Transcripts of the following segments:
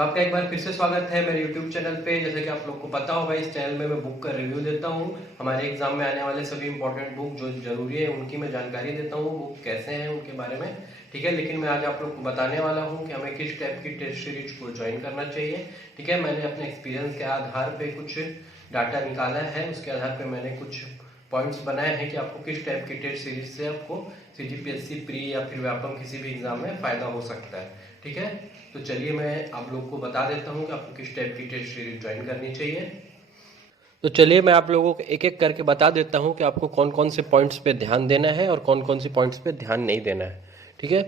तो आपका एक बार फिर से स्वागत है मेरे YouTube चैनल पे। जैसे कि आप लोग को पता होगा, इस चैनल में मैं बुक का रिव्यू देता हूँ। हमारे एग्जाम में आने वाले सभी इंपॉर्टेंट बुक जो जरूरी है उनकी मैं जानकारी देता हूँ, बुक कैसे हैं उनके बारे में। ठीक है, लेकिन मैं आज आप लोग को बताने वाला हूँ कि हमें किस टाइप की टेस्ट सीरीज को ज्वाइन करना चाहिए। ठीक है, मैंने अपने एक्सपीरियंस के आधार पे कुछ डाटा निकाला है, उसके आधार पे मैंने कुछ पॉइंट्स बनाए हैं कि आपको किस टाइप की टेस्ट सीरीज से आपको CGPSC प्री या फिर व्यापम किसी भी एग्जाम में फायदा हो सकता है। ठीक है, तो चलिए मैं आप लोग को बता देता हूँ कि आपको किस टाइप की टेस्ट सीरीज ज्वाइन करनी चाहिए। तो चलिए मैं आप लोगों को एक एक करके बता देता हूँ कि आपको कौन कौन से पॉइंट्स पे ध्यान देना है और कौन कौन से पॉइंट्स पे ध्यान नहीं देना है। ठीक है,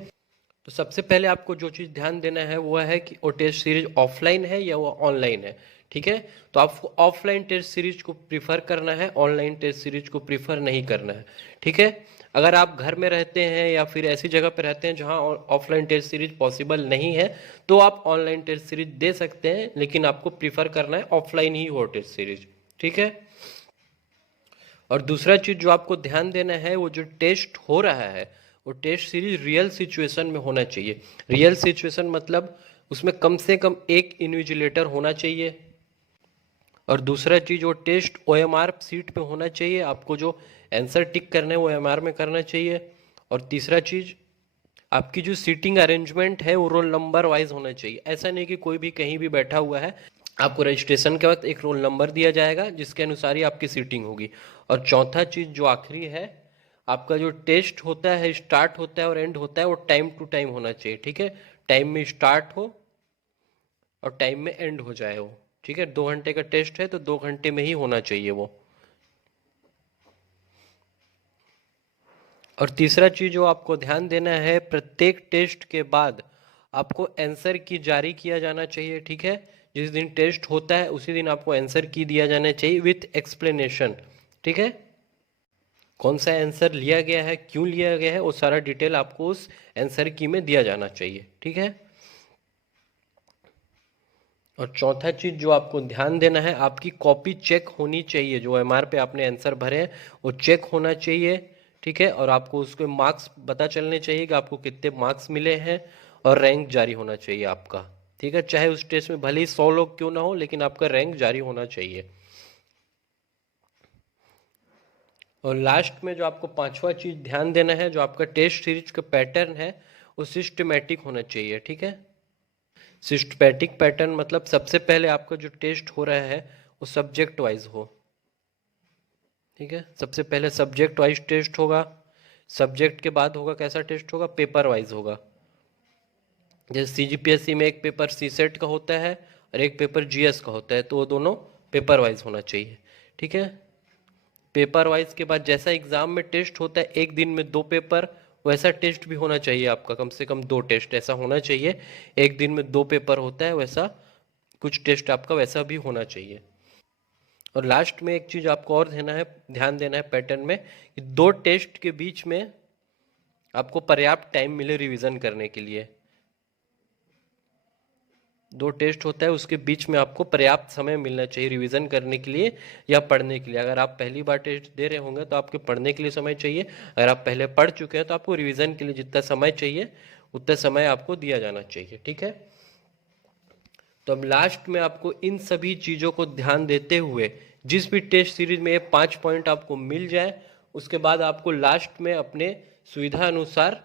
तो सबसे पहले आपको जो चीज़ ध्यान देना है वो है कि वो टेस्ट सीरीज ऑफलाइन है या वो ऑनलाइन है। ठीक है, तो आपको ऑफलाइन टेस्ट सीरीज को प्रीफर करना है, ऑनलाइन टेस्ट सीरीज को प्रीफर नहीं करना है। ठीक है, अगर आप घर में रहते हैं या फिर ऐसी जगह पर रहते हैं जहां ऑफलाइन टेस्ट सीरीज पॉसिबल नहीं है तो आप ऑनलाइन टेस्ट सीरीज दे सकते हैं, लेकिन आपको प्रीफर करना है ऑफलाइन ही हो टेस्ट सीरीज। ठीक है, और दूसरा चीज जो आपको ध्यान देना है, वो जो टेस्ट हो रहा है वो टेस्ट सीरीज रियल सिचुएशन में होना चाहिए। रियल सिचुएशन मतलब उसमें कम से कम एक इन्विजिलेटर होना चाहिए, और दूसरा चीज वो टेस्ट OMR सीट पे होना चाहिए। आपको जो आंसर टिक करना है वो OMR में करना चाहिए। और तीसरा चीज, आपकी जो सीटिंग अरेंजमेंट है वो रोल नंबर वाइज होना चाहिए। ऐसा नहीं कि कोई भी कहीं भी बैठा हुआ है, आपको रजिस्ट्रेशन के वक्त एक रोल नंबर दिया जाएगा जिसके अनुसार ही आपकी सीटिंग होगी। और चौथा चीज जो आखिरी है, आपका जो टेस्ट होता है, स्टार्ट होता है और एंड होता है, वो टाइम टू टाइम होना चाहिए। ठीक है, टाइम में स्टार्ट हो और टाइम में एंड हो जाए वो। ठीक है, 2 घंटे का टेस्ट है तो 2 घंटे में ही होना चाहिए वो। और तीसरा चीज जो आपको ध्यान देना है, प्रत्येक टेस्ट के बाद आपको आंसर की जारी किया जाना चाहिए। ठीक है, जिस दिन टेस्ट होता है उसी दिन आपको आंसर की दिया जाना चाहिए विथ एक्सप्लेनेशन। ठीक है, कौन सा आंसर लिया गया है, क्यों लिया गया है, वो सारा डिटेल आपको उस आंसर की में दिया जाना चाहिए। ठीक है, और चौथा चीज जो आपको ध्यान देना है, आपकी कॉपी चेक होनी चाहिए। जो OMR पे आपने आंसर भरे हैं वो चेक होना चाहिए। ठीक है, और आपको उसके मार्क्स पता चलने चाहिए कि आपको कितने मार्क्स मिले हैं, और रैंक जारी होना चाहिए आपका। ठीक है, चाहे उस टेस्ट में भले ही 100 लोग क्यों ना हो, लेकिन आपका रैंक जारी होना चाहिए। और लास्ट में जो आपको पांचवा चीज ध्यान देना है, जो आपका टेस्ट सीरीज का पैटर्न है वो सिस्टमेटिक होना चाहिए। ठीक है, सिस्टमैटिक पैटर्न मतलब सबसे पहले आपका जो टेस्ट हो रहा है वो सब्जेक्ट वाइज हो। ठीक है, सबसे पहले सब्जेक्ट वाइज टेस्ट होगा, सब्जेक्ट के बाद होगा कैसा टेस्ट होगा, पेपर वाइज होगा। जैसे CGPSC में एक पेपर CSET का होता है और एक पेपर GS का होता है, तो वो दोनों पेपर वाइज होना चाहिए। ठीक है, पेपर वाइज के बाद जैसा एग्जाम में टेस्ट होता है एक दिन में 2 पेपर, वैसा टेस्ट भी होना चाहिए आपका, कम से कम 2 टेस्ट ऐसा होना चाहिए। एक दिन में 2 पेपर होता है, वैसा कुछ टेस्ट आपका वैसा भी होना चाहिए। और लास्ट में एक चीज आपको और ध्यान देना है पैटर्न में, कि 2 टेस्ट के बीच में आपको पर्याप्त टाइम मिले रिवीजन करने के लिए। 2 टेस्ट होता है, उसके बीच में आपको पर्याप्त समय मिलना चाहिए रिवीजन करने के लिए या पढ़ने के लिए। अगर आप पहली बार टेस्ट दे रहे होंगे तो आपके पढ़ने के लिए समय चाहिए, अगर आप पहले पढ़ चुके हैं तो आपको रिवीजन के लिए जितना समय चाहिए उतना समय आपको दिया जाना चाहिए। ठीक है, तो अब लास्ट में आपको इन सभी चीज़ों को ध्यान देते हुए जिस भी टेस्ट सीरीज में ये 5 पॉइंट आपको मिल जाए, उसके बाद आपको लास्ट में अपने सुविधा अनुसार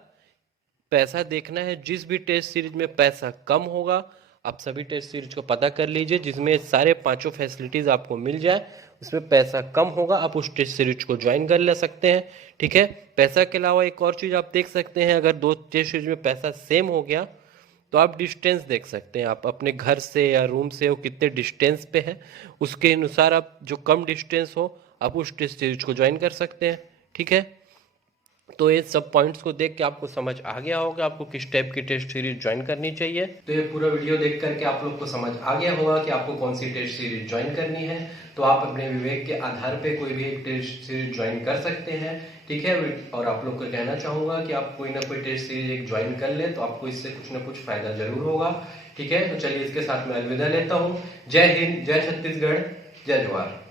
पैसा देखना है। जिस भी टेस्ट सीरीज में पैसा कम होगा, आप सभी टेस्ट सीरीज को पता कर लीजिए जिसमें सारे 5 फैसिलिटीज आपको मिल जाए, उसमें पैसा कम होगा, आप उस टेस्ट सीरीज को ज्वाइन कर ले सकते हैं। ठीक है, पैसा के अलावा एक और चीज आप देख सकते हैं, अगर 2 टेस्ट सीरीज में पैसा सेम हो गया तो आप डिस्टेंस देख सकते हैं, आप अपने घर से या रूम से वो कितने डिस्टेंस पे है, उसके अनुसार आप जो कम डिस्टेंस हो आप उस टेस्ट सीरीज को ज्वाइन कर सकते हैं। ठीक है, तो ये सब पॉइंट्स को देख के आपको समझ आ गया होगा आपको किस टाइप की टेस्ट सीरीज ज्वाइन करनी चाहिए। तो ये पूरा वीडियो देख करके आप लोग को समझ आ गया होगा कि आपको कौन सी टेस्ट सीरीज ज्वाइन करनी है। तो आप अपने विवेक के आधार पे कोई भी एक टेस्ट सीरीज ज्वाइन कर सकते हैं। ठीक है, और आप लोग को कहना चाहूंगा कि आप कोई ना कोई टेस्ट सीरीज एक ज्वाइन कर ले तो आपको इससे कुछ ना कुछ फायदा जरूर होगा। ठीक है, तो चलिए इसके साथ मैं अलविदा लेता हूँ। जय हिंद, जय छत्तीसगढ़, जय जवाहर।